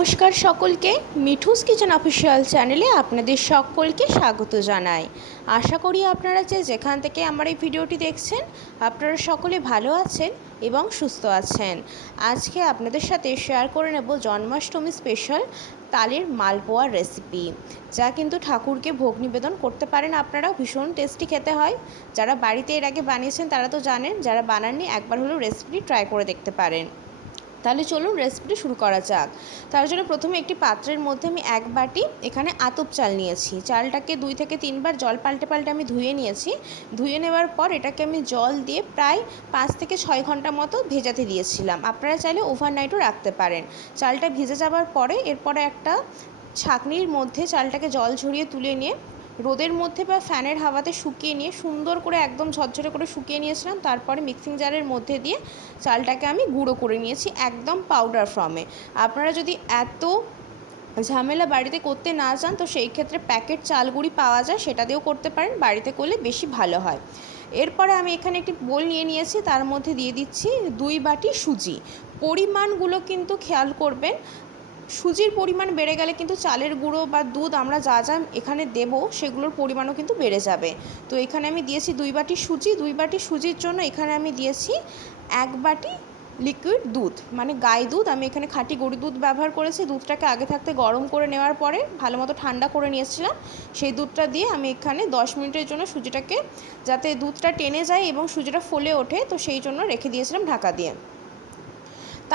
নমস্কার সকলকে, Mithu's kitchen official চ্যানেলে আপনাদের সকলকে স্বাগত জানাই। আশা করি আপনারা যেখান থেকে আমার এই ভিডিওটি দেখছেন আপনারা সকলে ভালো আছেন এবং সুস্থ আছেন। আজকে আপনাদের সাথে শেয়ার করে নেব জন্মাষ্টমী স্পেশাল তালের মালপোয়ার রেসিপি, যা কিন্তু ঠাকুরকে ভোগ নিবেদন করতে পারেন আপনারাও। ভীষণ টেস্টি খেতে হয়। যারা বাড়িতে এর আগে বানিয়েছেন তারা তো জানেন, যারা বানাননি একবার হলেও রেসিপিটি ট্রাই করে দেখতে পারেন। তাহলে চলুন রেসিপিটি শুরু করা যাক। তার জন্য প্রথমে একটি পাত্রের মধ্যে আমি এক বাটি এখানে আতপ চাল নিয়েছি। চালটাকে 2 থেকে 3 বার জল পাল্টে আমি ধুয়ে নিয়েছি। ধুয়ে নেওয়ার পর এটাকে আমি জল দিয়ে প্রায় 5 থেকে 6 ঘন্টা মতো ভেজাতে দিয়েছিলাম। আপনারা চাইলে ওভারনাইটও রাখতে পারেন। চালটা ভিজে যাওয়ার পরে এরপরে একটা ছাঁকনির মধ্যে চালটাকে জল ঝরিয়ে তুলে নিয়ে রোদের মধ্যে বা ফ্যানের হাওয়াতে শুকিয়ে নিয়ে সুন্দর করে একদম ঝরঝরে করে শুকিয়ে নিয়েছিলাম। তারপরে মিক্সিং জারের মধ্যে দিয়ে চালটাকে আমি গুঁড়ো করে নিয়েছি একদম পাউডার ফর্মে। আপনারা যদি এত ঝামেলা বাড়িতে করতে না চান তো সেই ক্ষেত্রে প্যাকেট চালগুড়ি পাওয়া যায়, সেটা দিয়েও করতে পারেন। বাড়িতে করলে বেশি ভালো হয়। এরপরে আমি এখানে একটি বোল নিয়ে নিয়েছি, তার মধ্যে দিয়ে দিচ্ছি 2 বাটি সুজি। পরিমাণগুলো কিন্তু খেয়াল করবেন, সুজির পরিমাণ বেড়ে গেলে কিন্তু চালের গুঁড়ো বা দুধ আমরা যা যা এখানে দেবো সেগুলোর পরিমাণও কিন্তু বেড়ে যাবে। তো এখানে আমি দিয়েছি 2 বাটি সুজি। 2 বাটি সুজির জন্য এখানে আমি দিয়েছি 1 বাটি লিকুইড দুধ, মানে গাই দুধ। আমি এখানে খাঁটি গরুর দুধ ব্যবহার করেছি। দুধটাকে আগে থাকতে গরম করে নেওয়ার পরে ভালো মতো ঠান্ডা করে নিয়েছিলাম। সেই দুধটা দিয়ে আমি এখানে 10 মিনিটের জন্য সুজিটাকে, যাতে দুধটা টেনে যায় এবং সুজিটা ফুলে ওঠে, তো সেই জন্য রেখে দিয়েছিলাম ঢাকা দিয়ে।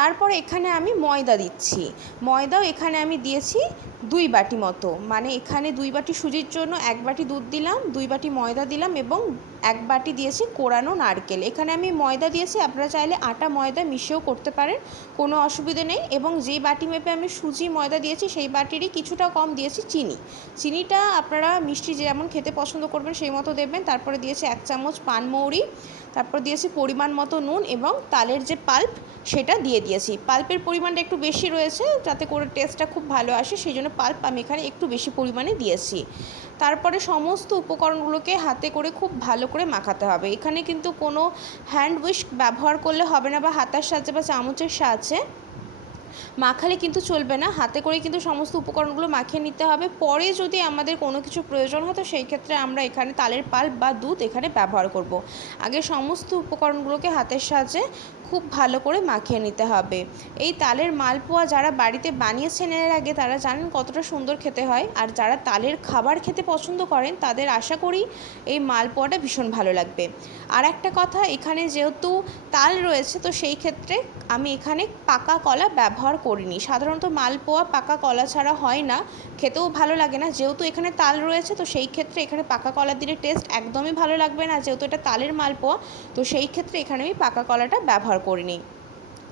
তারপর এখানে আমি ময়দা দিচ্ছি। ময়দাও এখানে আমি দিয়েছি 2 বাটি মতো, মানে এখানে 2 বাটি সুজির জন্য 1 বাটি দুধ দিলাম, 2 বাটি ময়দা দিলাম এবং 1 বাটি দিয়েছি কোরানো নারকেল। এখানে আমি ময়দা দিয়েছি, আপনারা চাইলে আটা ময়দা মিশিয়েও করতে পারেন, কোনো অসুবিধে নেই। এবং যে বাটি মেপে আমি সুজি ময়দা দিয়েছি সেই বাটিরই কিছুটা কম দিয়েছি চিনি। চিনিটা আপনারা মিষ্টি যেমন খেতে পছন্দ করবেন সেই মতো দেবেন। তারপরে দিয়েছি 1 চামচ পানমৌরি, তারপর দিয়েছি পরিমাণ মতো নুন এবং তালের যে পাল্প সেটা দিয়ে দিয়েছি। পাল্পের পরিমাণটা একটু বেশি রয়েছে যাতে করে টেস্টটা খুব ভালো আসে, সেই জন্য পাল্প আমি এখানে একটু বেশি পরিমাণে দিয়েছি। তারপরে সমস্ত উপকরণগুলোকে হাতে করে খুব ভালো করে মাখাতে হবে। এখানে কিন্তু কোনো হ্যান্ড উইস্ক ব্যবহার করলে হবে না বা হাতার সাহায্যে বা চামচের সাহায্যে মাখালে কিন্তু চলবে না। হাতে করে কিন্তু সমস্ত উপকরণগুলো মাখিয়ে নিতে হবে। পরে যদি আমাদের কোনো কিছু প্রয়োজন হয় তো সেই ক্ষেত্রে আমরা এখানে তালের পাল্প বা দুধ এখানে ব্যবহার করব। আগে সমস্ত উপকরণগুলোকে হাতের সাহায্যে খুব ভালো করে মাখিয়ে নিতে হবে। এই তালের মালপোয়া যারা বাড়িতে বানিয়েছেন এর আগে তারা জানেন কতটা সুন্দর খেতে হয়। আর যারা তালের খাবার খেতে পছন্দ করেন তাদের আশা করি এই মালপোয়াটা ভীষণ ভালো লাগবে। আর একটা কথা, এখানে যেহেতু তাল রয়েছে তো সেই ক্ষেত্রে আমি এখানে পাকা কলা ব্যবহার করিনি। সাধারণত মালপোয়া পাকা কলা ছাড়া হয় না, খেতেও ভালো লাগে না। যেহেতু এখানে তাল রয়েছে তো সেই ক্ষেত্রে এখানে পাকা কলা দিলে টেস্ট একদমই ভালো লাগবে না। যেহেতু এটা তালের মালপোয়া তো সেই ক্ষেত্রে এখানে আমি পাকা কলাটা ব্যবহার করিনি।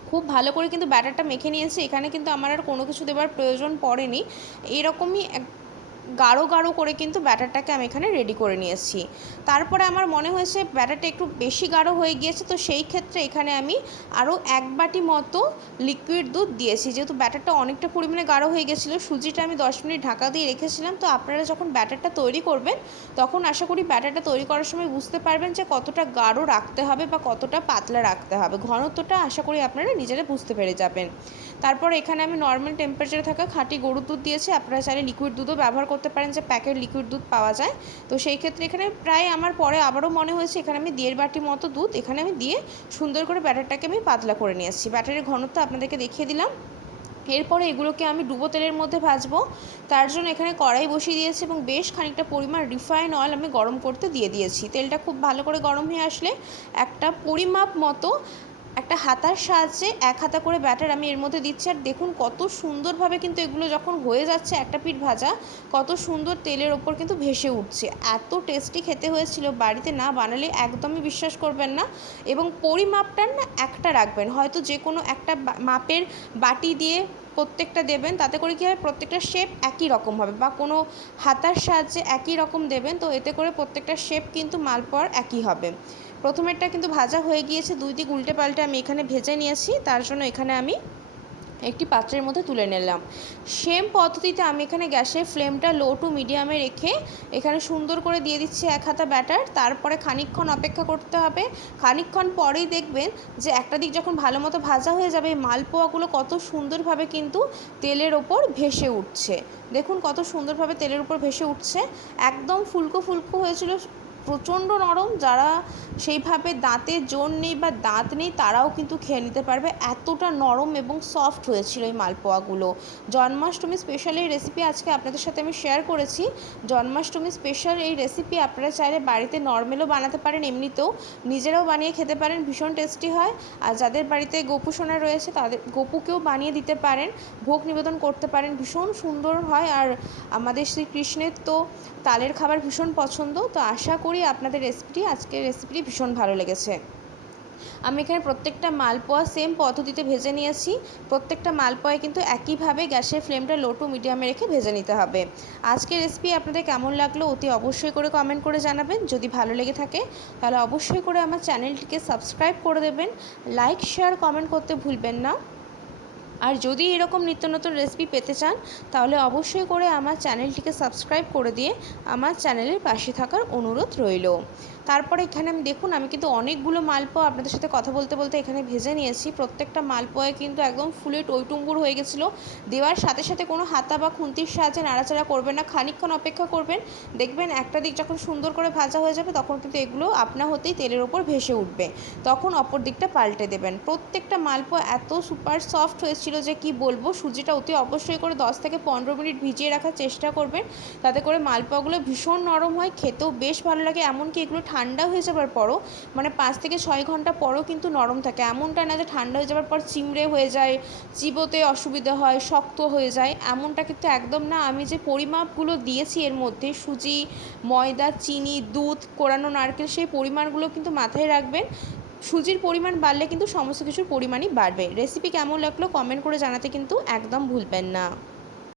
খুব ভালো করে কিন্তু ব্যাটারটা মেখে নিয়েছি। এখানে কিন্তু আমার আর কোনো কিছু দেওয়ার প্রয়োজন পড়েনি। এইরকমই গাঢ় গাঢ় করে কিন্তু ব্যাটারটাকে আমি এখানে রেডি করে নিয়েছি। তারপরে আমার মনে হয়েছে ব্যাটারটা একটু বেশি গাঢ় হয়ে গিয়েছে, তো সেই ক্ষেত্রে এখানে আমি আরও 1 বাটি মতো লিকুইড দুধ দিয়েছি। যেহেতু ব্যাটারটা অনেকটা পরিমাণে গাঢ় হয়ে গেছিলো, সুজিটা আমি 10 মিনিট ঢাকা দিয়ে রেখেছিলাম। তো আপনারা যখন ব্যাটারটা তৈরি করবেন তখন আশা করি ব্যাটারটা তৈরি করার সময় বুঝতে পারবেন যে কতটা গাঢ় রাখতে হবে বা কতটা পাতলা রাখতে হবে। ঘনত্বটা আশা করি আপনারা নিজেরা বুঝতে পেরে যাবেন। তারপর এখানে আমি নর্মাল টেম্পারেচারে থাকা খাঁটি গরুর দুধ দিয়েছি। আপনারা চাইলে লিকুইড দুধও ব্যবহার করতে পারেন, যে প্যাকেট লিকুইড দুধ পাওয়া যায়। তো সেই ক্ষেত্রে এখানে প্রায় আমার পরে আবারও মনে হয়েছে এখানে আমি 1.5 বাটি মতো দুধ এখানে আমি দিয়ে সুন্দর করে ব্যাটারটাকে আমি পাতলা করে নিয়েছি। ব্যাটারের ঘনত্ব আপনাদেরকে দেখিয়ে দিলাম। এরপরে এগুলোকে আমি ডুবো তেলের মধ্যে ভাজবো। তার জন্য এখানে কড়াই বসিয়ে দিয়েছি এবং বেশ খানিকটা পরিমাণ রিফাইন অয়েল আমি গরম করতে দিয়ে দিয়েছি। তেলটা খুব ভালো করে গরম হয়ে আসলে একটা পরিমাপ মতো একটা হাতার সাহায্যে 1 হাতা করে ব্যাটার আমি এর মধ্যে দিচ্ছি। আর দেখুন কত সুন্দরভাবে কিন্তু এগুলো যখন হয়ে যাচ্ছে একটা পিঠ ভাজা, কত সুন্দর তেলের ওপর কিন্তু ভেসে উঠছে। এত টেস্টি খেতে হয়েছিল, বাড়িতে না বানালে একদমই বিশ্বাস করবেন না। এবং পরিমাপটা না একটা রাখবেন, হয়তো যে কোনো একটা মাপের বাটি দিয়ে প্রত্যেকটা দেবেন, তাতে করে কী হবে প্রত্যেকটা শেপ একই রকম হবে, বা কোনো হাতার সাহায্যে একই রকম দেবেন, তো এতে করে প্রত্যেকটা শেপ কিন্তু মালপোয়ার একই হবে। প্রথমেরটা কিন্তু ভাজা হয়ে গিয়েছে, 2 দিক উল্টে পাল্টে আমি এখানে ভেজে নিয়েছি। তার জন্য এখানে আমি একটি পাত্রের মধ্যে তুলে নিলাম। সেম পদ্ধতিতে আমি এখানে গ্যাসের ফ্লেমটা লো টু মিডিয়ামে রেখে এখানে সুন্দর করে দিয়ে দিচ্ছি 1 হাতা ব্যাটার। তারপরে খানিকক্ষণ অপেক্ষা করতে হবে। খানিকক্ষণ পরেই দেখবেন যে একটা দিক যখন ভালো মতো ভাজা হয়ে যাবে, মালপোয়াগুলো কত সুন্দরভাবে কিন্তু তেলের ওপর ভেসে উঠছে। দেখুন কত সুন্দরভাবে তেলের উপর ভেসে উঠছে। একদম ফুলকো ফুলকো হয়েছিল, প্রচণ্ড নরম। যারা সেইভাবে দাঁতে জোর নেই বা দাঁত নেই তারাও কিন্তু খেয়ে নিতে পারবে, এতটা নরম এবং সফট হয়েছিল এই মালপোয়াগুলো। জন্মাষ্টমী স্পেশাল এই রেসিপি আজকে আপনাদের সাথে আমি শেয়ার করেছি। জন্মাষ্টমী স্পেশাল এই রেসিপি আপনারা চাইলে বাড়িতে নর্মালও বানাতে পারেন, এমনিতেও নিজেরাও বানিয়ে খেতে পারেন, ভীষণ টেস্টি হয়। আর যাদের বাড়িতে গোপু সোনা রয়েছে তাদের গোপুকেও বানিয়ে দিতে পারেন, ভোগ নিবেদন করতে পারেন, ভীষণ সুন্দর হয়। আর আমাদের শ্রীকৃষ্ণের তো তালের খাবার ভীষণ পছন্দ। তো আশা করি আপনাদের আজকের রেসিপিটি ভীষণ ভালো লেগেছে। আমি এখানে প্রত্যেকটা মালপোয়া সেম পদ্ধতিতে ভেজে নিয়েছি। প্রত্যেকটা মালপোয়ায় কিন্তু একইভাবে গ্যাসের ফ্লেমটা লো টু মিডিয়ামে রেখে ভেজে নিতে হবে। আজকের রেসিপি আপনাদের কেমন লাগলো অতি অবশ্যই করে কমেন্ট করে জানাবেন। যদি ভালো লেগে থাকে তাহলে অবশ্যই করে আমার চ্যানেলটিকে সাবস্ক্রাইব করে দেবেন। লাইক শেয়ার কমেন্ট করতে ভুলবেন না। আর যদি এরকম নিত্য নতুন রেসিপি পেতে চান তাহলে অবশ্যই করে আমার চ্যানেলটিকে সাবস্ক্রাইব করে দিয়ে আমার চ্যানেলের পাশে থাকার অনুরোধ রইল। তারপরে এখানে আমি কিন্তু অনেকগুলো মালপোয়া আপনাদের সাথে কথা বলতে বলতে এখানে ভেজে নিয়েছি। প্রত্যেকটা মালপোয়ায় কিন্তু একদম ফুলে টইটুম্বুর হয়ে গেছিলো। দেওয়ার সাথে সাথে কোনো হাতা বা খুন্তির সাহায্যে নাড়াচাড়া করবেন না, খানিকক্ষণ অপেক্ষা করবেন। দেখবেন একটা দিক যখন সুন্দর করে ভাজা হয়ে যাবে তখন কিন্তু এগুলো আপনা হতেই তেলের ওপর ভেসে উঠবে, তখন অপর দিকটা পাল্টে দেবেন। প্রত্যেকটা মালপোয়া এত সুপার সফট হয়েছিল যে কি বলবো। সুজিটা অতি অবশ্যই করে 10 থেকে 15 মিনিট ভিজিয়ে রাখার চেষ্টা করবেন, তাতে করে মালপোয়াগুলো ভীষণ নরম হয়, খেতেও বেশ ভালো লাগে। এমনকি এগুলো ঠান্ডা হয়ে যাবার পরও 5 থেকে 6 ঘন্টা পরও কিন্তু নরম থাকে। এমনটা না যে ঠান্ডা হয়ে যাবার পর চিমড়ে হয়ে যায়, চিবোতে অসুবিধা হয়, শক্ত হয়ে যায়, এমনটা কিন্তু একদম না। আমি যে পরিমাপগুলো দিয়েছি এর মধ্যে সুজি, ময়দা, চিনি, দুধ, কোরানো নারকেল, সেই পরিমাণগুলো কিন্তু মাথায় রাখবেন। সুজির পরিমাণ বাড়লে কিন্তু সমস্ত কিছুর পরিমাণই বাড়বে। রেসিপি কেমন লাগলো কমেন্ট করে জানাতে কিন্তু একদম ভুলবেন না।